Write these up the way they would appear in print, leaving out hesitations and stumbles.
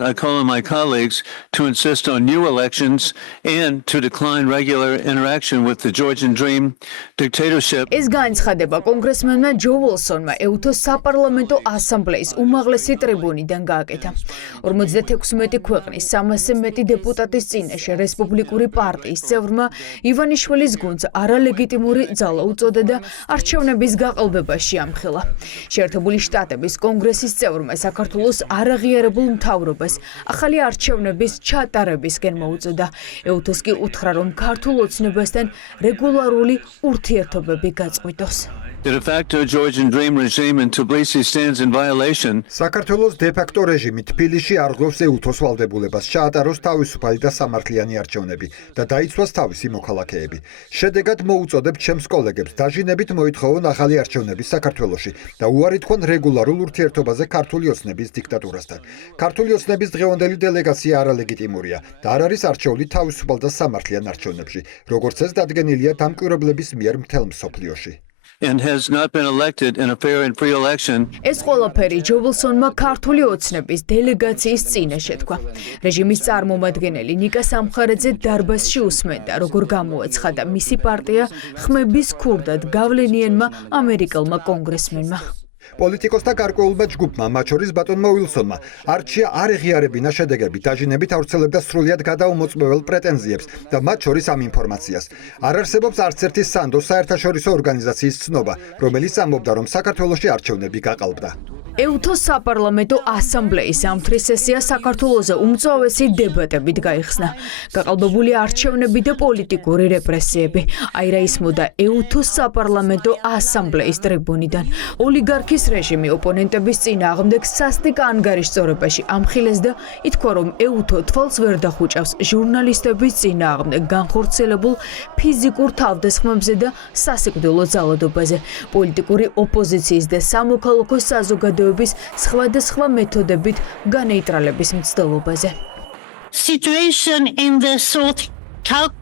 I call on my colleagues to insist on new elections and to decline regular interaction with the Georgian Dream dictatorship. ეს განცხადება კონგრესმენმა ჯო უილსონმა EUTHO-ს საპარლამენტო ასამბლეის უმაღლესი ტრიბუნიდან გააკეთა. 56 ქვეყნის 300-ზე მეტი დეპუტატის წინაშე რესპუბლიკური პარტიის წევრმა ივანიშვილის გუნდს არალეგიტიმური ძალა უწოდა და არჩევნების გაყალბებაში ამხილა. შეერთებული შტატების კონგრესის წევრმა საქართველოს არაღიარებულ მთავრობას ახალი არჩევნების ჩატარებისკენ მოუწოდა. EUTHO-ს კი უთხრა, რომ ქართულ ოცნებასთან რეგულარული ურთიერთობები გაწყვიტოს. The de facto Georgian Dream regime in Tbilisi stands in violation. საქართველოს de facto რეჟიმი თბილისში არღვევს EUTHO-ს ვალდებულებას ჩაატაროს თავისუფალი და სამართლიანი არჩევნები და დაიცვას თავისი მოქალაქეები. შედეგად მოუწოდებ ჩემს კოლეგებს დაჟინებით მოითხოვონ ახალი არჩევნები საქართველოში და უარი თქვენ რეგულარულ ურთიერთობაზე ქართული ოცნების დიქტატურასთან. ქართული ოცნების დღევანდელი დელეგაცია არალეგიტიმურია და არ არის არჩეული თავისუფალ და სამართლიან არჩევნებში, როგორც ეს დადგენილია დამკვირვებლების მიერ მთელ მსოფლიოში. And has not been elected in a fair and free election. ეს ყველაფერი ჯო უილსონმა ქართული ოცნების დელეგაციის წინაშე თქვა. რეჟიმის წარმომადგენელი ნიკა სამხარაძე დარბაზში უსმენდა, როგორ გამოაცხადა მისი პარტია ხმების ქურდად გავლენიანმა ამერიკელმა კონგრესმენმა. პოლიტიკოსთა გარკვეულმა ჯგუფმა, მათ შორის ბატონმა უილსონმა, არჩია არ ეღიარებინა შედეგები, დაჟინებით ავრცელებდა სრულიად გადაუმოწმებელ პრეტენზიებს და მათ შორის ამ ინფორმაციას. არ არსებობს არც ერთი სანდო საერთაშორისო ორგანიზაციის ცნობა, რომელიც ამბობდა, რომ საქართველოში არჩევნები გაყალბდა. EUTHO-ს საპარლამენტო ასამბლეის ამთრის სესია საქართველოზე უმწვავესი დებატებით გაიხსნა. გაყალბებული არჩევნები და პოლიტიკური რეპრესიები. აირაისმოდა EUTHO-ს საპარლამენტო ასამბლეის ტრიბუნიდან. ოლიგარქის რეჟიმი ოპონენტების წინააღმდეგ სასტიკ ანგარიშწორებაში ამხილეს და ითქვა, რომ EUTHO თვალს ვერ დახუჭავს ჟურნალისტების წინააღმდეგ განხორციელებულ ფიზიკურ თავდასხმებზე და სასიკვდილო ძალადობაზე. პოლიტიკური ოპოზიციის და სამოქალაქო საზოგადოების სხვადასხვა მეთოდებით განეიტრალების მცდელობაზე. Situation in the South Caucasus.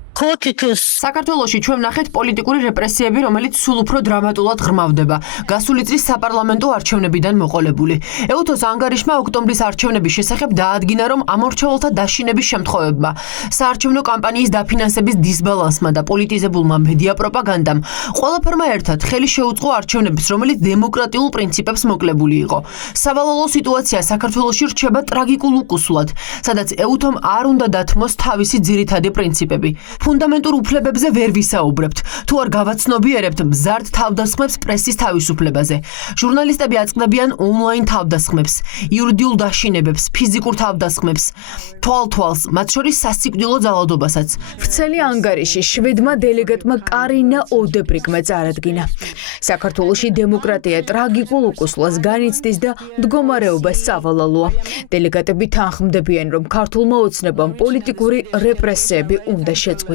საქართველოში ჩვენ ვნახეთ პოლიტიკური რეპრესიები, რომელიც სულ უფრო დრამატულად ღრმავდება. გასული წლის საპარლამენტო არჩევნებიდან მოყოლებული. EUTHO-ს ანგარიშმა ოქტომბრის არჩევნების შესახებ დაადგინა, რომ ამორჩეულთა დაშინების შემთხვევებმა, საარჩევნო კამპანიის დაფინანსების დისბალანსმა და პოლიტიზებულმა მედია პროპაგანდამ ყველაფერმა ერთად ხელი შეუწყო არჩევნების, რომელიც დემოკრატიულ პრინციპებს მოკლებული იყო. სავალალო სიტუაცია საქართველოში რჩება ტრაგიკულ უკუსლად, სადაც EUTHO-მ არ უნდა დათმოს თავისი ძირითადი პრინციპები. ფუნდამენტურ უფლებებზე ვერ ვისაუბრებთ, თუ არ გავაცნობიერებთ მზარდ თავდასხმებს პრესის თავისუფლებაზე. ჟურნალისტები აწყდებიან ონლაინ თავდასხმებს, იურიდიულ დაშინებებს, ფიზიკურ თავდასხმებს, თვალ-თვალს, მათ შორის სასიკვდილო ძალადობასაც. ვრცელი ანგარიში შვედმა დელეგატმა კარინა ოდებრიკმა წარადგინა. საქართველოში დემოკრატია ტრაგიკულ უკუსლას განიცდის და მდგომარეობა სავალალოა. დელეგატები თანხმდებიან, რომ ქართულმა ოცნებამ პოლიტიკური რეპრესიები უნდა შეწყვიტოს.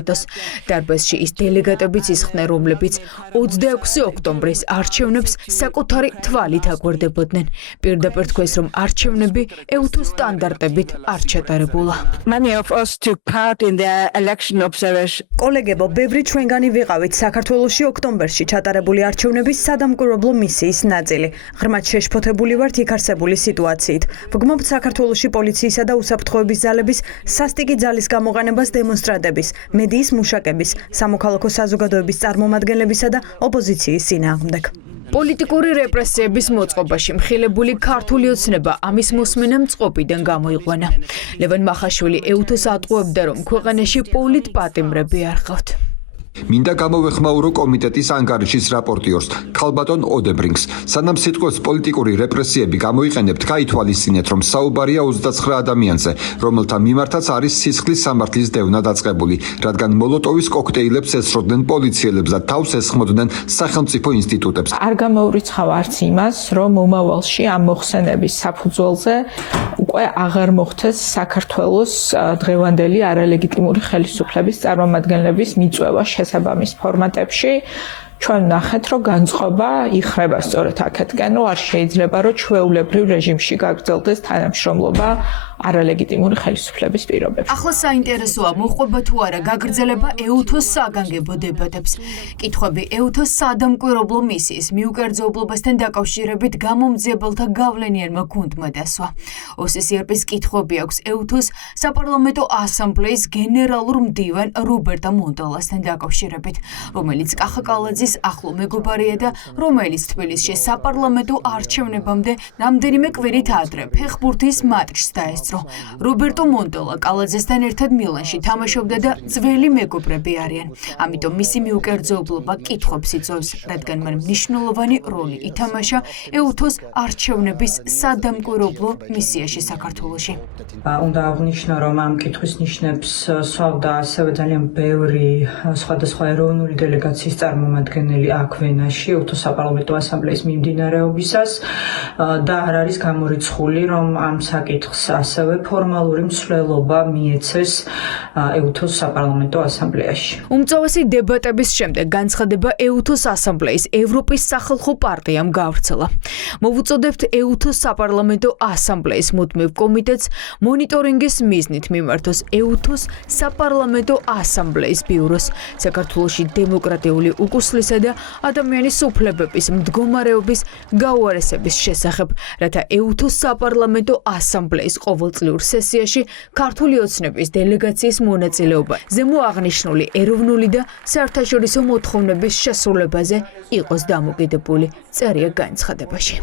დარბაზში ის დელეგატებიც ისხდნენ, რომლებიც 26 ოქტომბრის არჩევნებს საკუთარი თვალით აკვირდებოდნენ. პირდაპირ თქვეს, რომ არჩევნები EUTHO-ს სტანდარტებით არ ჩატარებულა. Many of us took part in the election observation. კოლეგებო, ბევრი ჩვენგანი ვიყავით საქართველოში ოქტომბერში ჩატარებული არჩევნების სადამკვირვებლო მისიის ნაწილი. ღრმად შეშფოთებული ვართ იქ არსებული სიტუაციით. ვგმობთ საქართველოში პოლიციისა და უსაფრთხოების ძალების სასტიკი ძალის გამოყენებას დემონსტრანტების, მედიის მუშაკების, სამოქალაქო საზოგადოების წარმომადგენლებისა და ოპოზიციის წინააღმდეგ. პოლიტიკური რეპრესიების მოწყობაში მხილებული ქართული ოცნება ამის მოსმენამ წყობიდან გამოიყვანა. ლევან მახაშვილი EUTHO-ს ატყუებდა, რომ ქვეყანაში პოლიტპატიმრები არ ყავთ. მინდა გამოვეხმაურო კომიტეტის ანგარიშის რაპორტიორს, ქალბატონ ოდებრინგს. სანამ სიტყვებს პოლიტიკური რეპრესიები გამოიყენებთ, გაითვალისწინეთ, რომ საუბარია 29 ადამიანზე, რომელთა მიმართაც არის სისხლის სამართლის დევნა დაწყებული, რადგან მოლოტოვის კოქტეილებს ესროდნენ პოლიციელებს და თავს ესხმოდნენ სახელმწიფო ინსტიტუტებს. არ გამოვრიცხავ არც იმას, რომ მომავალში ამ მოხსენების საფუძველზე უკვე აღარ მოხდეს საქართველოს დღევანდელი არალეგიტიმური ხელისუფლების წარმომადგენლების მიწვევა შესაბამის ფორმატებში. ჩვენ ვნახეთ, რომ განწყობა იხრება სწორედ აქეთკენ, რომ არ შეიძლება, რომ ჩვეულებრივ რეჟიმში გაგრძელდეს თანამშრომლობა არალეგიტიმური ხელისუფლების პირობებში. ახლა საინტერესოა მოყვება თუ არა გაგრძელება EUTHO-ს საგანგებო დებატებს. კითხვები EUTHO-ს სადამკვირვებლო მისიის მიუკერძოებლობასთან დაკავშირებით გამომძიებელთა გავლენიანმა გუნდმა დასვა. OSCE-ს კითხვები აქვს EUTHO-ს საპარლამენტო ასამბლეის გენერალურ მდივან რობერტა მონტალასთან დაკავშირებით, რომელიც კახა კალაძის ახლო მეგობარია და რომელიც თბილისში საპარლამენტო არჩევნებამდე რამდენიმე კვირით ადრე ფეხბურთის მატჩს დაესწრო. რობერტო მონტალა კალაძესთან ერთად მილანში თამაშობდა და ძველი მეგობრები არიან. ამიტომ მისი მიუკერძოებლობა კითხვებს იწვევს, რადგან მან მნიშვნელოვანი როლი ითამაშა EUTHO-ს არჩევნების სადამკვირვებლო მისიაში საქართველოში. უნდა აღნიშნო, რომ ამ კითხვის ნიშნებს სვავდა ასევე ძალიან ბევრი სხვადასხვა ეროვნული დელეგაციის წარმომადგენელი აქ ვენაში EUTHO-ს საპარლამენტო ასამბლეის მიმდინარეობისას და არ არის გამორიცხული, რომ ამ საკითხს ასევე ფორმალური მსვლელობა მიეცეს EUTHO-ს საპარლამენტო ასამბლეაში. უმწოვესი დებატების შემდეგ განცხადება EUTHO-ს ასამბლეის ევროპის სახალხო პარტიამ გავრცელა. მოვუწოდებთ EUTHO-ს საპარლამენტო ასამბლეის მუდმივ კომიტეტს მონიტორინგის მიზნით მიმართოს EUTHO-ს საპარლამენტო ასამბლეის ბიუროს საქართველოში დემოკრატიული უკუსლისა და ადამიანის უფლებების მდგომარეობის გაუარესების შესახებ, რათა EUTHO-ს საპარლამენტო ასამბლეის ყოველწლიურ სესიაში ქართული ოცნების დელეგაციის მონაწილეობა ზემო აღნიშნული ეროვნული და საერთაშორისო მოთხოვნების შესრულებაზე იყოს დამოკიდებული, წერია განცხადებაში.